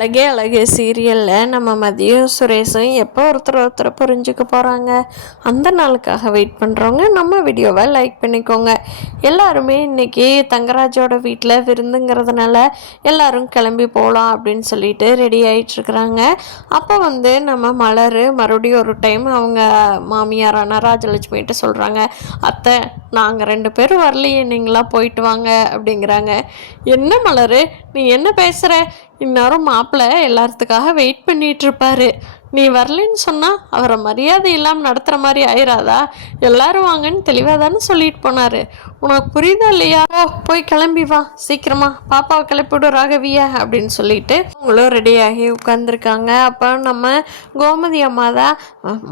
அழகே அழகு சீரியலில் நம்ம மதியம் சுரேஷும் எப்போ ஒருத்தர் புரிஞ்சுக்க போகிறாங்க, அந்த நாளுக்காக வெயிட் பண்ணுறவங்க நம்ம வீடியோவை லைக் பண்ணிக்கோங்க. எல்லாருமே இன்றைக்கி தங்கராஜோட வீட்டில் விருந்துங்கிறதுனால எல்லாரும் கிளம்பி போகலாம் அப்படின்னு சொல்லிட்டு ரெடி ஆகிட்டுருக்குறாங்க. அப்போ நம்ம மலர் மறுபடியும் ஒரு டைம் அவங்க மாமியாரான ராஜலட்சுமிகிட்ட சொல்கிறாங்க, அத்தை நாங்கள் 2 பேரும் வரலையே, நீங்களாம் போயிட்டு வாங்க அப்படிங்கிறாங்க. என்ன மலர் நீ என்ன பேசுகிற, இந்நேரம் மாப்பிள்ளை எல்லாத்துக்காக வெயிட் பண்ணிகிட்ருப்பாரு, நீ வரலன்னு சொன்னால் அவரை மரியாதை இல்லாமல் நடத்துகிற மாதிரி ஆயிராதா, எல்லாரும் வாங்கன்னு தெளிவாக தானே சொல்லிட்டு போனார், உனக்கு புரியுதா இல்லையா, போய் கிளம்பி வா சீக்கிரமா, பாப்பாவை கிளப்பிவிடு ராகவியா அப்படின்னு சொல்லிட்டு அவங்களும் ரெடியாகி உட்காந்துருக்காங்க. அப்போ நம்ம கோமதி அம்மா தான்,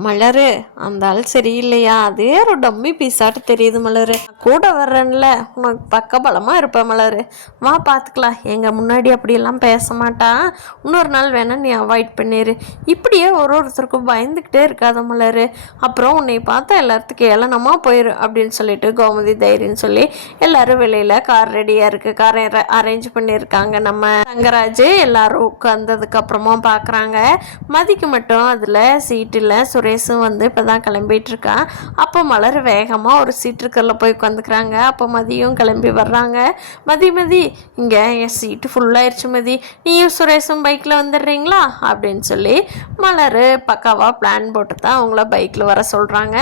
மலர் அந்த ஆள் சரியில்லையா, அதே ஒரு டம்மி பீஸாட்டு தெரியுது மலர், கூட வர்றேன்ல உனக்கு பக்க பலமாக இருப்பேன் மலர், வா பார்த்துக்கலாம், எங்கள் முன்னாடி அப்படியெல்லாம் பேச மாட்டான், இன்னொரு நாள் வேணால் நீ அவாய்ட் பண்ணிடு, இப்படியே ஒருத்தருக்கும் பயந்துக்கிட்டே இருக்காத மலர், அப்புறம் உன்னை பார்த்தா எல்லாத்துக்கும் ஏளனமாக போயிரு அப்படின்னு சொல்லிட்டு கோமதி தைரியன்னு சொல்லி எல்லாரும் வெளியில் கார் ரெடியாக இருக்குது, காரை அரேஞ்ச் பண்ணியிருக்காங்க. நம்ம தங்கராஜ் எல்லாரும் உட்காந்ததுக்கு அப்புறமா பார்க்குறாங்க. மதிக்கு மட்டும் அதில் சீட்டில் சுரேஷும் இப்போ தான் கிளம்பிட்டு இருக்கான். அப்போ மலர் வேகமாக ஒரு சீட் இருக்கிறல போய் உட்காந்துக்கிறாங்க. அப்போ மதியும் கிளம்பி வர்றாங்க. மதி இங்கே என் சீட்டு ஃபுல்லாகிடுச்சு மதி, நீயும் சுரேஷும் பைக்கில் வந்துடுறீங்களா அப்படின்னு சொல்லி மலர் பக்காவாக பிளான் போட்டு தான் அவங்கள பைக்கில் வர சொல்கிறாங்க.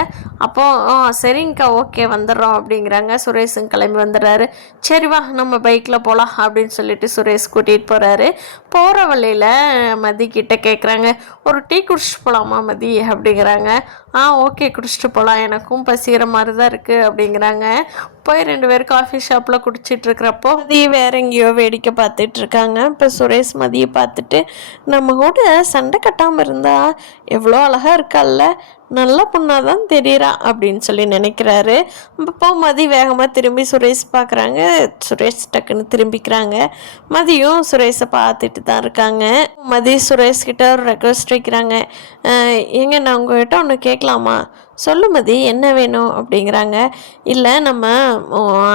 அப்போது சரிங்கக்கா ஓகே வந்துடுறோம் அப்படிங்கிறாங்க. சுரேஷும் கிளம்பி வந்துடுறாரு. சரி வா நம்ம பைக்கில் போகலாம் அப்படின்னு சொல்லிட்டு சுரேஷ் கூட்டிகிட்டு போகிறாரு. போகிற வழியில் மதி கிட்ட கேட்குறாங்க, ஒரு டீ குடிச்சிட்டு போகலாமா மதி அப்படிங்கிறாங்க. ஓகே குடிச்சிட்டு போகலாம், எனக்கும் பசிக்கிற மாதிரி தான் இருக்குது அப்படிங்கிறாங்க. போய் 2 பேர் காஃபி ஷாப்பில் குடிச்சிட்டு இருக்கிறப்போ மதியம் வேற எங்கேயோ வேடிக்கை பார்த்துட்டு இருக்காங்க. இப்போ சுரேஷ் மதியை பார்த்துட்டு, நம்ம கூட சண்டை கட்டாமல் இருந்தா எவ்வளோ அழகாக இருக்கால்ல, நல்ல பொண்ணாக தான் தெரியுறா அப்படின்னு சொல்லி நினைக்கிறாரு. இப்போ மதி வேகமாக திரும்பி சுரேஷ் பார்க்குறாங்க. சுரேஷ் டக்குன்னு திரும்பிக்கிறாங்க. மதியும் சுரேஷை பார்த்துட்டு தான் இருக்காங்க. மதி சுரேஷ்கிட்ட ஒரு ரெக்வஸ்ட் வைக்கிறாங்க, ஏங்க நான் உங்கள்கிட்ட ஒன்று கேட்கலாமா, சொல்லு மதி என்ன வேணும் அப்படிங்கிறாங்க. இல்லை நம்ம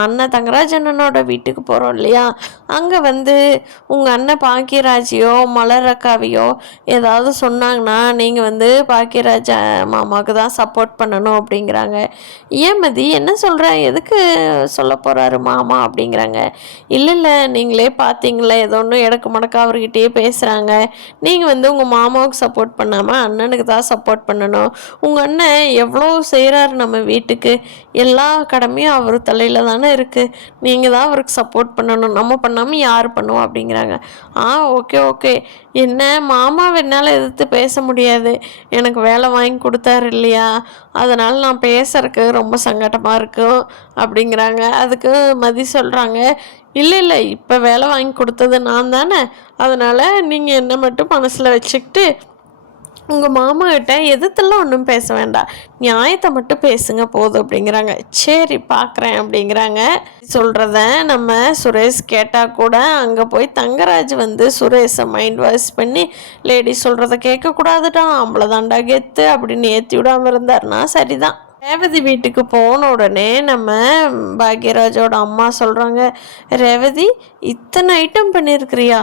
அண்ணன் தங்கராஜ் அண்ணனோட வீட்டுக்கு போகிறோம் இல்லையா, அங்கே உங்கள் அண்ணன் பாக்கியராஜையோ மலர் அக்காவையோ ஏதாவது சொன்னாங்கன்னா நீங்கள் பாக்கியராஜ் மாமாவுக்கு தான் சப்போர்ட் பண்ணணும் அப்படிங்கிறாங்க. ஏன் மதி என்ன சொல்கிற, எதுக்கு சொல்ல போகிறாரு மாமா அப்படிங்கிறாங்க. இல்லை நீங்களே பார்த்தீங்களே ஏதோ ஒன்று இடக்கு மடக்கா அவர்கிட்டயே பேசுகிறாங்க, நீங்கள் உங்கள் மாமாவுக்கு சப்போர்ட் பண்ணாமல் அண்ணனுக்கு தான் சப்போர்ட் பண்ணணும், உங்கள் அண்ணன் எவ்வளோ செய்கிறாரு நம்ம வீட்டுக்கு, எல்லா கடமையும் அவர் தலையில் தானே இருக்குது, நீங்கள் தான் அவருக்கு சப்போர்ட் பண்ணணும், நம்ம பண்ணாமல் யார் பண்ணுவோம் அப்படிங்கிறாங்க. ஓகே என்ன மாமாவை என்னால் எதிர்த்து பேச முடியாது, எனக்கு வேலை வாங்கி கொடுத்தாரு இல்லையா, அதனால் நான் பேசுறதுக்கு ரொம்ப சங்கடமாக இருக்கும் அப்படிங்கிறாங்க. அதுக்கு மதி சொல்கிறாங்க, இல்லை இப்போ வேலை வாங்கி கொடுத்தது நான் தானே, அதனால் நீங்கள் என்ன மட்டும் மனசில் வச்சுக்கிட்டு உங்கள் மாமா கிட்ட எதிர்த்தெல்லாம் ஒன்றும் பேச வேண்டாம், நியாயத்தை மட்டும் பேசுங்க போதும் அப்படிங்கிறாங்க. சரி பார்க்குறேன் அப்படிங்கிறாங்க. சொல்கிறத நம்ம சுரேஷ் கேட்டால் கூட அங்கே போய் தங்கராஜ் சுரேஷை மைண்ட் வாஷ் பண்ணி லேடி சொல்கிறத கேட்கக்கூடாதுடா, அவ்வளோதாண்டா கெத்து அப்படின்னு ஏற்றி விடாமல் இருந்தாருன்னா சரிதான். ரேவதி வீட்டுக்கு போன உடனே நம்ம பாக்யராஜோட அம்மா சொல்கிறாங்க, ரேவதி இத்தனை ஐட்டம் பண்ணியிருக்கிறியா,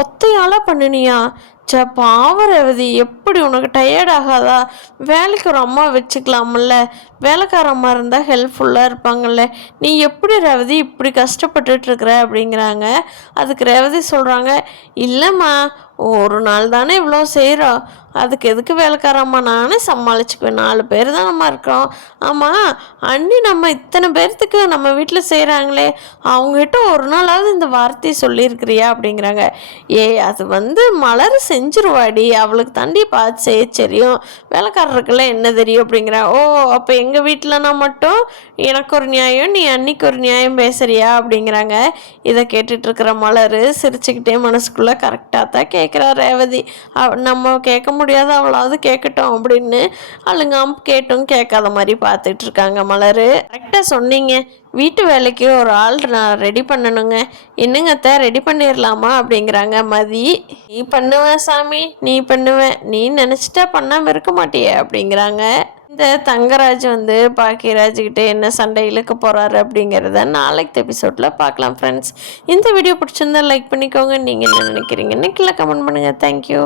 ஒத்தையால் பண்ணினியா, பாவம் ரேவதி, எப்படி உனக்கு டயர்ட் ஆகாதா, வேலைக்கு ஒரு அம்மா வச்சுக்கலாமல்ல, வேலைக்கார அம்மா இருந்தால் ஹெல்ப்ஃபுல்லாக இருப்பாங்கல்ல, நீ எப்படி ரேவதி இப்படி கஷ்டப்பட்டுட்ருக்குற அப்படிங்கிறாங்க. அதுக்கு ரேவதி சொல்கிறாங்க, இல்லைம்மா ஒரு நாள் தானே இவ்வளோ செய்கிறோம், அதுக்கு எதுக்கு வேலைக்காரம்மா, நானே சமாளிச்சுக்குவேன், 4 பேர் தான் நம்ம இருக்கிறோம், ஆமாம் அண்ணி நம்ம இத்தனை பேர்த்துக்கு நம்ம வீட்டில் செய்கிறாங்களே, அவங்ககிட்ட ஒரு நாளாவது இந்த வார்த்தையை சொல்லியிருக்கிறியா அப்படிங்கிறாங்க. அது மலர் செஞ்சிருவாடி, அவளுக்கு தாண்டி பார்த்து செய்ய தெரியும், வேலைக்காரருக்கெல்லாம் என்ன தெரியும் அப்படிங்கிறா. அப்போ எங்கள் வீட்டிலனா மட்டும் எனக்கு ஒரு நியாயம், நீ அன்னிக்கு ஒரு நியாயம் பேசுறியா அப்படிங்கிறாங்க. இதை கேட்டுட்ருக்கிற மலர் சிரிச்சுக்கிட்டே மனசுக்குள்ளே கரெக்டாக தான் கேட்குறா ரேவதி, நம்ம கேட்க முடியாத அவளாவது கேட்கட்டும் அப்படின்னு அழுங்காம கேட்டும் கேட்காத மாதிரி பார்த்துட்ருக்காங்க. மலர் கரெக்டாக சொன்னீங்க, வீட்டு வேலைக்கு ஒரு ஆள் நான் ரெடி பண்ணணுங்க, என்னங்கத்த ரெடி பண்ணிடலாமா அப்படிங்கிறாங்க. மதி நீ பண்ணுவேன் சாமி, நீ பண்ணுவேன், நீ நினச்சிட்டா பண்ணாமல் இருக்க மாட்டியே அப்படிங்கிறாங்க. இந்த தங்கராஜ் வந்து பாக்கியராஜ்கிட்ட என்ன சண்டை இழுக்க போகிறாரு அப்படிங்கிறத நாளைக்கு எபிசோடில் பார்க்கலாம் ஃப்ரெண்ட்ஸ். இந்த வீடியோ பிடிச்சிருந்தா லைக் பண்ணிக்கோங்க. நீங்கள் என்ன நினைக்கிறீங்கன்னு கீழே கமெண்ட் பண்ணுங்கள். தேங்க்யூ.